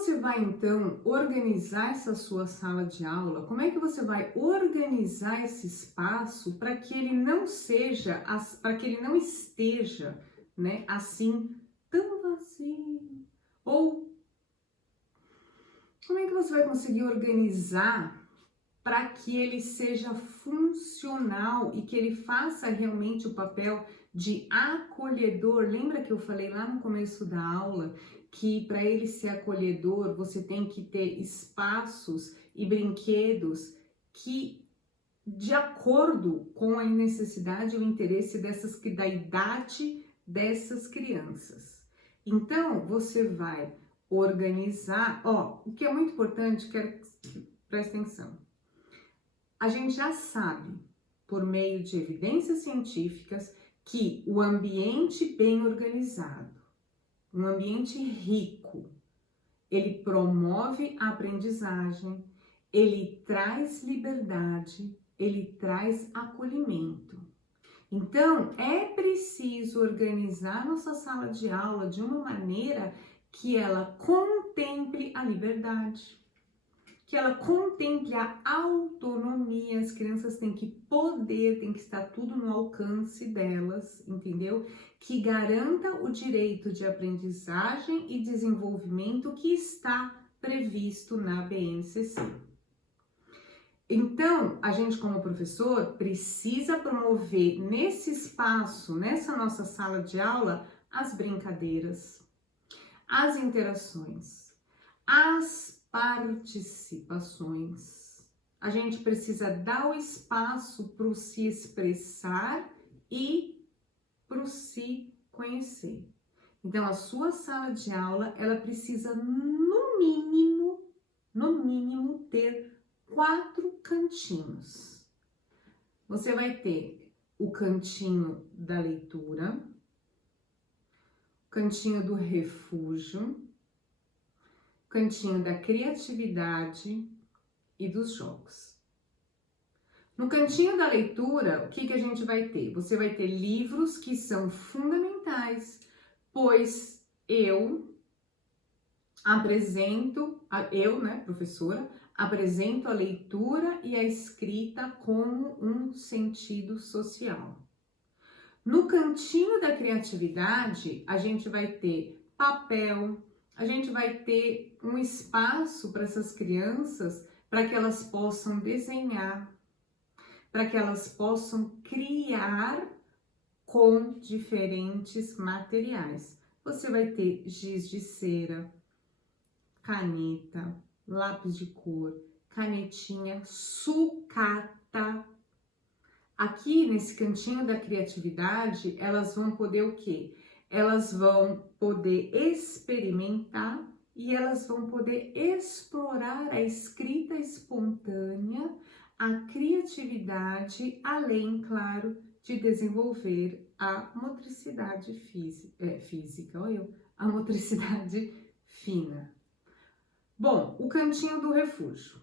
você vai então organizar essa sua sala de aula? Como é que você vai organizar esse espaço para que ele não seja, para que ele não esteja, né, assim tão vazio? Ou como é que você vai conseguir organizar para que ele seja funcional e que ele faça realmente o papel de acolhedor? Lembra que eu falei lá no começo da aula que para ele ser acolhedor você tem que ter espaços e brinquedos que de acordo com a necessidade e o interesse da idade dessas crianças. Então você vai organizar, ó, o que é muito importante, quero que preste atenção. A gente já sabe, por meio de evidências científicas, que o ambiente bem organizado, um ambiente rico, ele promove a aprendizagem, ele traz liberdade, ele traz acolhimento. Então, é preciso organizar nossa sala de aula de uma maneira que ela contemple a liberdade, que ela contemple a autonomia. As crianças têm que poder, tem que estar tudo no alcance delas, entendeu? Que garanta o direito de aprendizagem e desenvolvimento que está previsto na BNCC. Então, a gente como professor precisa promover nesse espaço, nessa nossa sala de aula, as brincadeiras, as interações, as participações. A gente precisa dar o espaço para o se expressar e para o se conhecer. Então, a sua sala de aula, ela precisa no mínimo ter 4 cantinhos. Você vai ter o cantinho da leitura, o cantinho do refúgio, o cantinho da criatividade e dos jogos. No cantinho da leitura, o que a gente vai ter? Você vai ter livros que são fundamentais, pois eu, né, professora, apresento a leitura e a escrita como um sentido social. No cantinho da criatividade, a gente vai ter papel, a gente vai ter um espaço para essas crianças, para que elas possam desenhar, para que elas possam criar com diferentes materiais. Você vai ter giz de cera, caneta, lápis de cor, canetinha, sucata. Aqui nesse cantinho da criatividade, elas vão poder o quê? Elas vão poder experimentar e elas vão poder explorar a escrita espontânea, a criatividade, além, claro, de desenvolver a motricidade física, a motricidade fina. Bom, o cantinho do refúgio.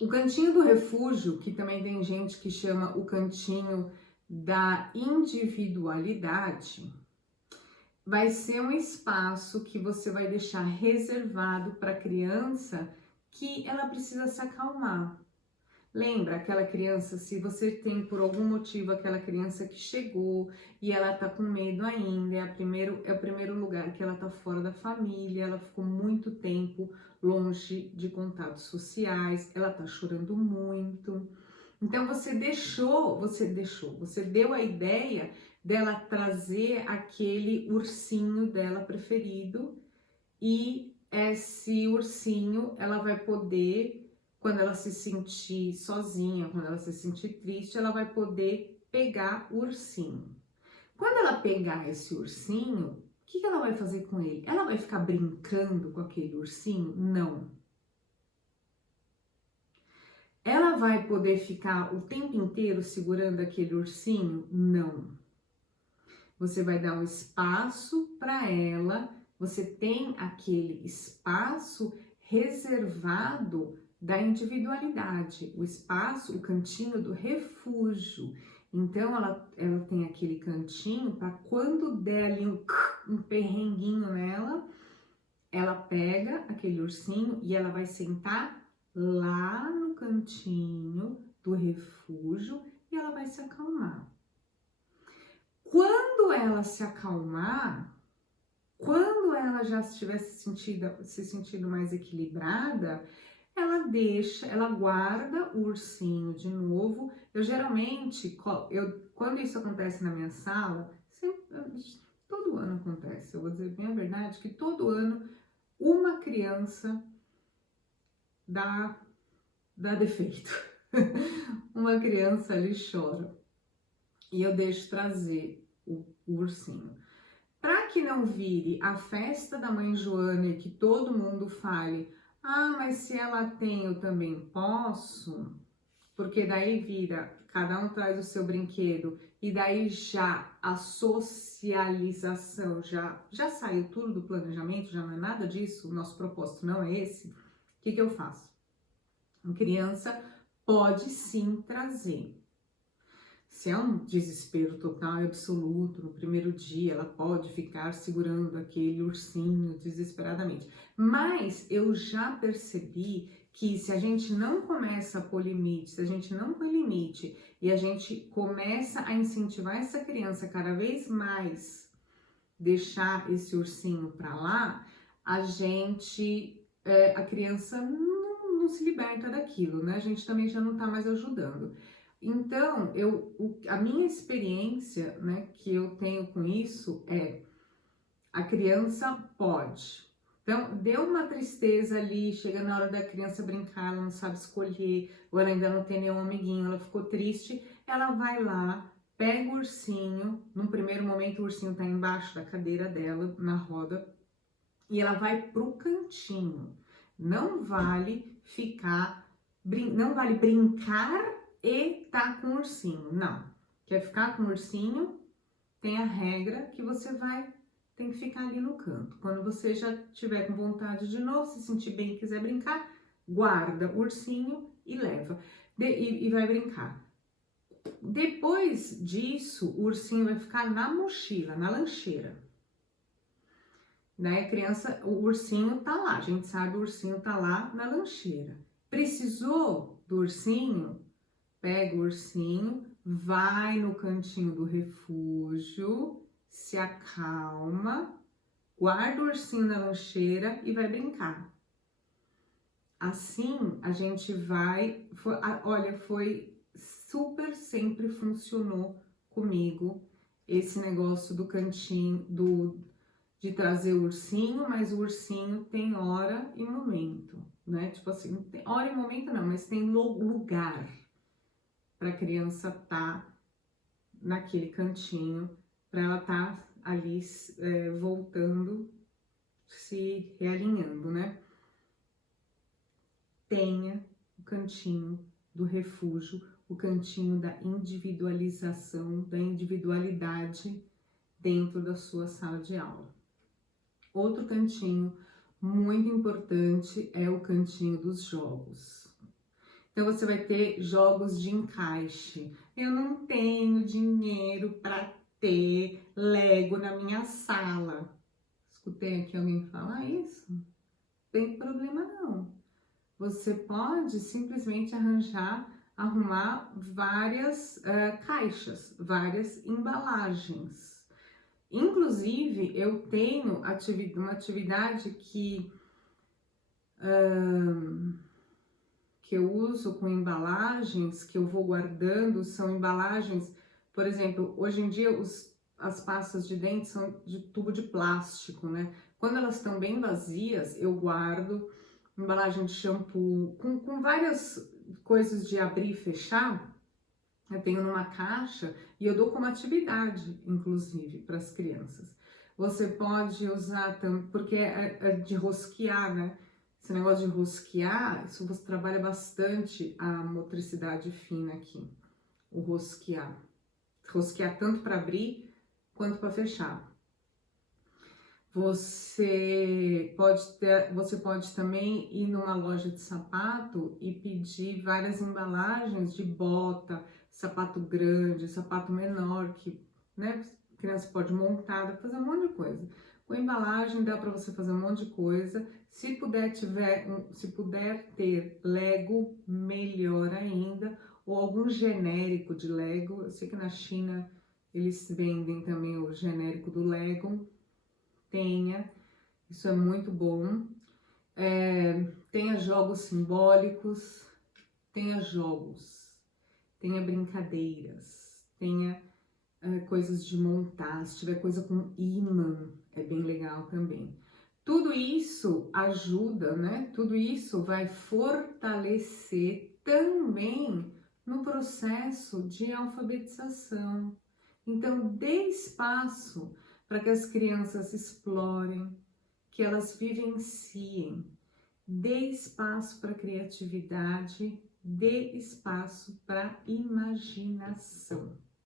O cantinho do refúgio, que também tem gente que chama o cantinho da individualidade, vai ser um espaço que você vai deixar reservado para a criança que ela precisa se acalmar. Lembra aquela criança, se você tem por algum motivo aquela criança que chegou e ela tá com medo ainda, é o primeiro lugar que ela tá fora da família, ela ficou muito tempo longe de contatos sociais, ela tá chorando muito. Então você deu a ideia dela trazer aquele ursinho dela preferido e esse ursinho ela vai poder, quando ela se sentir sozinha, quando ela se sentir triste, ela vai poder pegar o ursinho. Quando ela pegar esse ursinho, o que ela vai fazer com ele? Ela vai ficar brincando com aquele ursinho? Não. Ela vai poder ficar o tempo inteiro segurando aquele ursinho? Não. Você vai dar um espaço para ela, você tem aquele espaço reservado da individualidade, o espaço, o cantinho do refúgio. Então, ela tem aquele cantinho para quando der ali um perrenguinho nela, ela pega aquele ursinho e ela vai sentar lá no cantinho do refúgio e ela vai se acalmar. Quando ela se acalmar, quando ela já estiver se sentindo mais equilibrada, ela guarda o ursinho de novo. Eu geralmente, quando isso acontece na minha sala, todo ano acontece, eu vou dizer bem a verdade, que todo ano uma criança dá defeito. Uma criança ali chora. E eu deixo trazer o ursinho. Para que não vire a festa da mãe Joana e que todo mundo fale, ah, mas se ela tem, eu também posso, porque daí vira, cada um traz o seu brinquedo e daí já a socialização já saiu tudo do planejamento, já não é nada disso, o nosso propósito não é esse. O que eu faço? A criança pode sim trazer. Se é um desespero total e absoluto, no primeiro dia, ela pode ficar segurando aquele ursinho desesperadamente. Mas eu já percebi que se a gente não começa a pôr limite, se a gente não põe limite e a gente começa a incentivar essa criança cada vez mais deixar esse ursinho para lá, a criança não se liberta daquilo, né? A gente também já não tá mais ajudando. Então, a minha experiência, né, que eu tenho com isso é, a criança pode. Então, deu uma tristeza ali, chega na hora da criança brincar, ela não sabe escolher, ou ela ainda não tem nenhum amiguinho, ela ficou triste, ela vai lá, pega o ursinho, num primeiro momento o ursinho tá embaixo da cadeira dela, na roda, e ela vai pro cantinho. Não vale brincar e tá com o ursinho, não. Quer ficar com o ursinho? Tem a regra que você tem que ficar ali no canto. Quando você já tiver com vontade de novo, se sentir bem e quiser brincar, guarda o ursinho e leva. E vai brincar. Depois disso, o ursinho vai ficar na mochila, na lancheira. Né, o ursinho tá lá, a gente sabe, o ursinho tá lá na lancheira. Precisou do ursinho? Pega o ursinho, vai no cantinho do refúgio, se acalma, guarda o ursinho na lancheira e vai brincar. Assim, a gente foi super, sempre funcionou comigo esse negócio do cantinho, de trazer o ursinho, mas o ursinho tem hora e momento, né? Tipo assim, hora e momento não, mas tem lugar para a criança tá naquele cantinho, para ela tá ali voltando, se realinhando, né? Tenha o cantinho do refúgio, o cantinho da individualização, da individualidade dentro da sua sala de aula. Outro cantinho muito importante é o cantinho dos jogos. Então, você vai ter jogos de encaixe. Eu não tenho dinheiro para ter Lego na minha sala. Escutei aqui alguém falar isso? Não tem problema não. Você pode simplesmente arrumar várias caixas, várias embalagens. Inclusive, eu tenho uma atividade que eu uso com embalagens, que eu vou guardando, são embalagens, por exemplo, hoje em dia as pastas de dente são de tubo de plástico, né? Quando elas estão bem vazias, eu guardo embalagem de shampoo, com várias coisas de abrir e fechar, eu tenho numa caixa e eu dou como atividade, inclusive, para as crianças. Você pode usar também, porque é de rosquear, né? Esse negócio de rosquear, isso você trabalha bastante a motricidade fina aqui, o rosquear. Rosquear tanto para abrir quanto para fechar. Você pode também ir numa loja de sapato e pedir várias embalagens de bota, sapato grande, sapato menor, que, né, a criança pode montar, fazer um monte de coisa. Com embalagem dá para você fazer um monte de coisa. Se puder ter Lego, melhor ainda, ou algum genérico de Lego. Eu sei que na China eles vendem também o genérico do Lego. Tenha, isso é muito bom. Tenha jogos simbólicos, tenha brincadeiras, tenha coisas de montar, se tiver coisa com ímã, é bem legal também. Tudo isso ajuda, né? Tudo isso vai fortalecer também no processo de alfabetização. Então, dê espaço para que as crianças explorem, que elas vivenciem, dê espaço para criatividade, dê espaço para imaginação.